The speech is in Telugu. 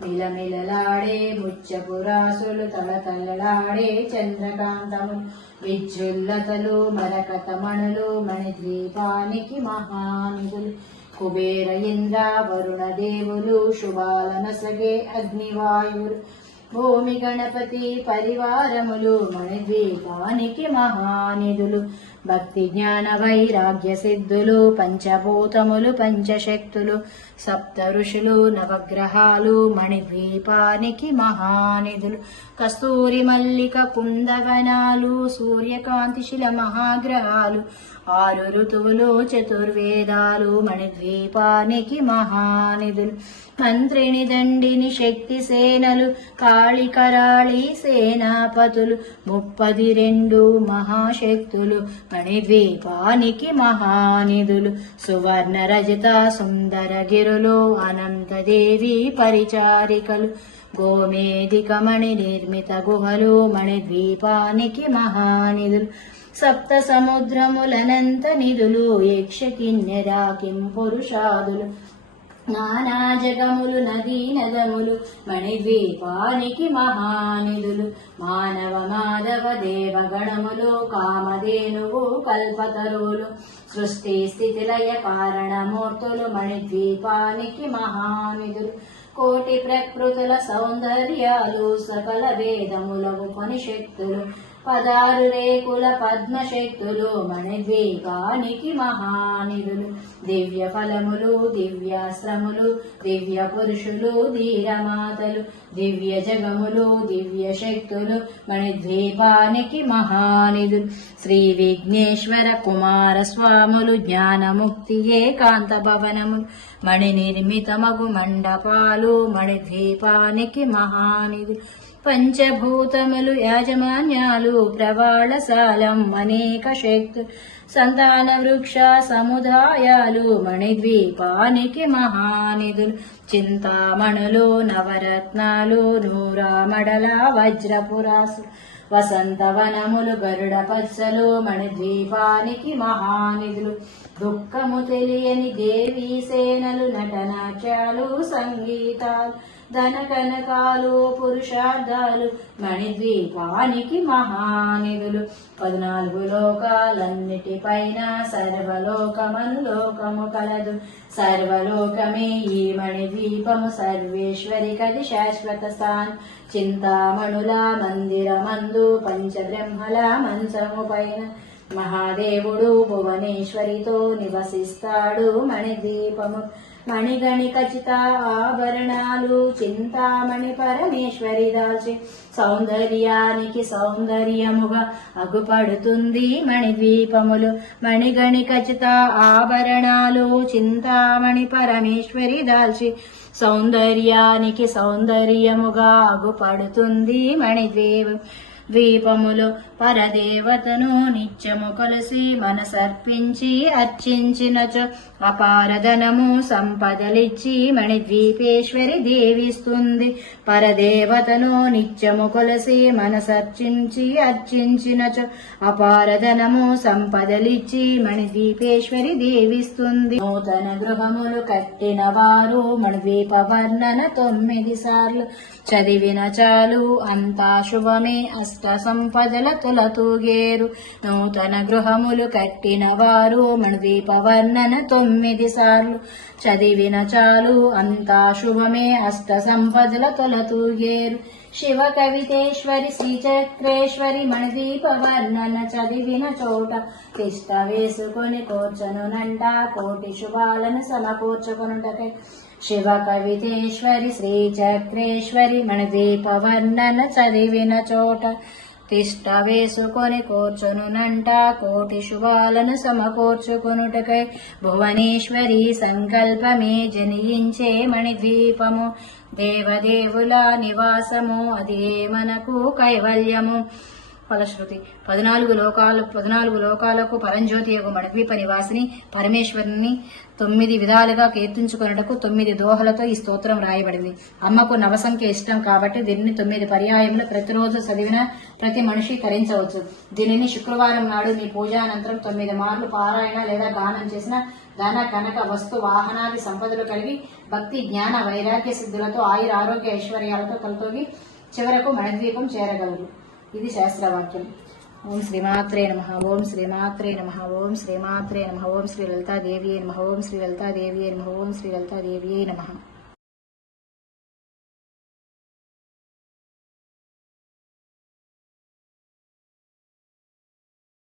మిలమిలలాడే ముచ్చపురాసులు తలతలలాడే చంద్రకాంతము విద్యుల్లతలు మరకతమణులు మణిద్వీపానికి మహానుగులు కుబేర ఇంద్ర వరుణ దేవులు శుభాలనసగే అగ్నివాయువులు భూమి గణపతి పరివారములు మణిద్వీపానికి మహానిధులు భక్తి జ్ఞాన వైరాగ్య సిద్ధులు పంచభూతములు పంచశక్తులు సప్త ఋషులు నవగ్రహాలు మణిద్వీపానికి మహానిధులు కస్తూరి మల్లిక కుందవనాలు సూర్యకాంతి శిల మహాగ్రహాలు ఆరు ఋతువులు చతుర్వేదాలు మణిద్వీపానికి మహానిధులు మంత్రిని దండిని శక్తి సేనలు కాళికరాళి సేనాపతులు ముప్పది రెండు మహాశక్తులు మణిద్వీపానికి మహానిధులు సువర్ణ రజత సుందర గిరులు అనంతదేవి పరిచారికలు గోమేదికమణి నిర్మిత గుహలు మణిద్వీపానికి మహానిధులు సప్త సముద్రములనంత నిధులు యక్ష కిన్నెరా కిం పురుషాదులు నానా జగములు నదీ నదములు మణిద్వీపానికి మహానిధులు. మానవ మాధవ దేవగణములు కామధేనువు కల్పతరువులు. సృష్టి స్థితిలయ కారణమూర్తులు మణిద్వీపానికి మహానిధులు. కోటి ప్రకృతుల సౌందర్యాలు సకల వేదములవు కొని పదారు రేకుల పద్మశక్తులు మణిద్వీపానికి మహానిధులు. దివ్య ఫలములు దివ్యాశ్రములు దివ్య పురుషులు ధీరమాతలు. దివ్య జగములు దివ్య శక్తులు మణిద్వీపానికి మహానిధులు. శ్రీ విఘ్నేశ్వర కుమార స్వాములు జ్ఞానముక్తి ఏకాంత భవనములు మణి నిర్మితమగు మండపాలు మణిద్వీపానికి మహానిధులు. పంచభూతములు యాజమాన్యాలు ప్రవాళశాలం అనేక శక్తు సంతాన వృక్ష సముదాయాలు మణిద్వీపానికి మహానిధులు చింతామణులు నవరత్నాలు నూరామడల వజ్రపురాసు వసంతవనములు గరుడ పచ్చలు మణిద్వీపానికి మహానిధులు దుఃఖము తెలియని దేవీ సేనలు నటనాట్యాలు సంగీతాలు ధన కనకాలు పురుషార్థాలు మణిద్వీపానికి మహానిధులు. పద్నాలుగు లోకాలన్నిటిపైన సర్వలోకమను లోకము కలదు. సర్వలోకమే ఈ మణిద్వీపము సర్వేశ్వరి కది శాశ్వత స్థాన్. చింతామణుల మందిరమందు పంచబ్రహ్మల మంచము పైన మహాదేవుడు భువనేశ్వరితో నివసిస్తాడు మణిద్వీపము. మణిగణి ఖచ్చిత ఆభరణాలు చింతామణి పరమేశ్వరి దాల్చి సౌందర్యానికి సౌందర్యముగా అగుపడుతుంది మణిద్వీపములు మణిగణి ఖచ్చిత ఆభరణాలు చింతామణి పరమేశ్వరి దాల్చి సౌందర్యానికి సౌందర్యముగా అగుపడుతుంది మణిద్వీపం ద్వీపములు పరదేవతను నిత్యము కొలసి మనసర్పించి అర్చించినచో అపారధనము సంపదలిచ్చి మణిద్వీపేశ్వరి దేవిస్తుంది. పరదేవతను నిత్యము కొలసి మనసర్చించి అర్చించినచో అపారధనము సంపదలిచ్చి మణిద్వీపేశ్వరి దేవిస్తుంది. నూతన గృహములు కట్టిన వారు మణిద్వీప వర్ణన తొమ్మిది సార్లు. చదివిన చాలు అంతా శుభమే అష్ట సంపదల తొలతూగేరు నూతన గృహములు కట్టిన వారు మణిద్వీప వర్ణన తొమ్మిది సార్లు. చదివిన చాలు అంతా శుభమే అస్త సంపదల తొలతూగేరు శివ కవితేశ్వరి శ్రీచక్రేశ్వరి మణిదీప వర్ణన చదివిన చోట. తిష్ట వేసుకొని కూర్చొనునంట కోటి శుభాలను సమకూర్చుకొనుటకై. శివ కవితేశ్వరి శ్రీచక్రేశ్వరి మణిదీప వర్ణన చదివిన చోట తిష్ట వేసుకొని కూర్చొనునంట కోటి శుభాలను సమకూర్చుకొనుటకై భువనేశ్వరి సంకల్పమే జనించే మణిద్వీపము దేవదేవుల నివాసము అదే మనకు కైవల్యము. ఫలశ్రుతి. పద్నాలుగు లోకాలు పద్నాలుగు లోకాలకు పరంజ్యోతి యొక్క మణద్వీప నివాసిని పరమేశ్వరుని తొమ్మిది విధాలుగా కీర్తించుకొనుటకు తొమ్మిది దోహలతో ఈ స్తోత్రం రాయబడింది. అమ్మకు నవసంఖ్య ఇష్టం కాబట్టి దీనిని తొమ్మిది పర్యాయంలో ప్రతిరోజు చదివిన ప్రతి మనిషి తరించవచ్చు దీనిని శుక్రవారం నాడు మీ పూజానంతరం తొమ్మిది మార్లు పారాయణ లేదా గానం చేసిన ధన కనక వస్తు వాహనాది సంపదలు కలిగి భక్తి జ్ఞాన వైరాగ్య సిద్ధులతో ఆయుర ఆరోగ్య ఐశ్వర్యాలతో కలుతోగి చివరకు మణద్వీపం చేరగలరు. ఇది శాస్త్రవాక్యం. ఓం శ్రీమాత్రే నమ. ఓం శ్రీమాత్రే నమ. ఓం శ్రీమాత్రే నమ. ఓం శ్రీ లలితాదేవి నమ. ఓం శ్రీ లలితాదేవి నమ. ఓం శ్రీ లలితాదేవి నమ.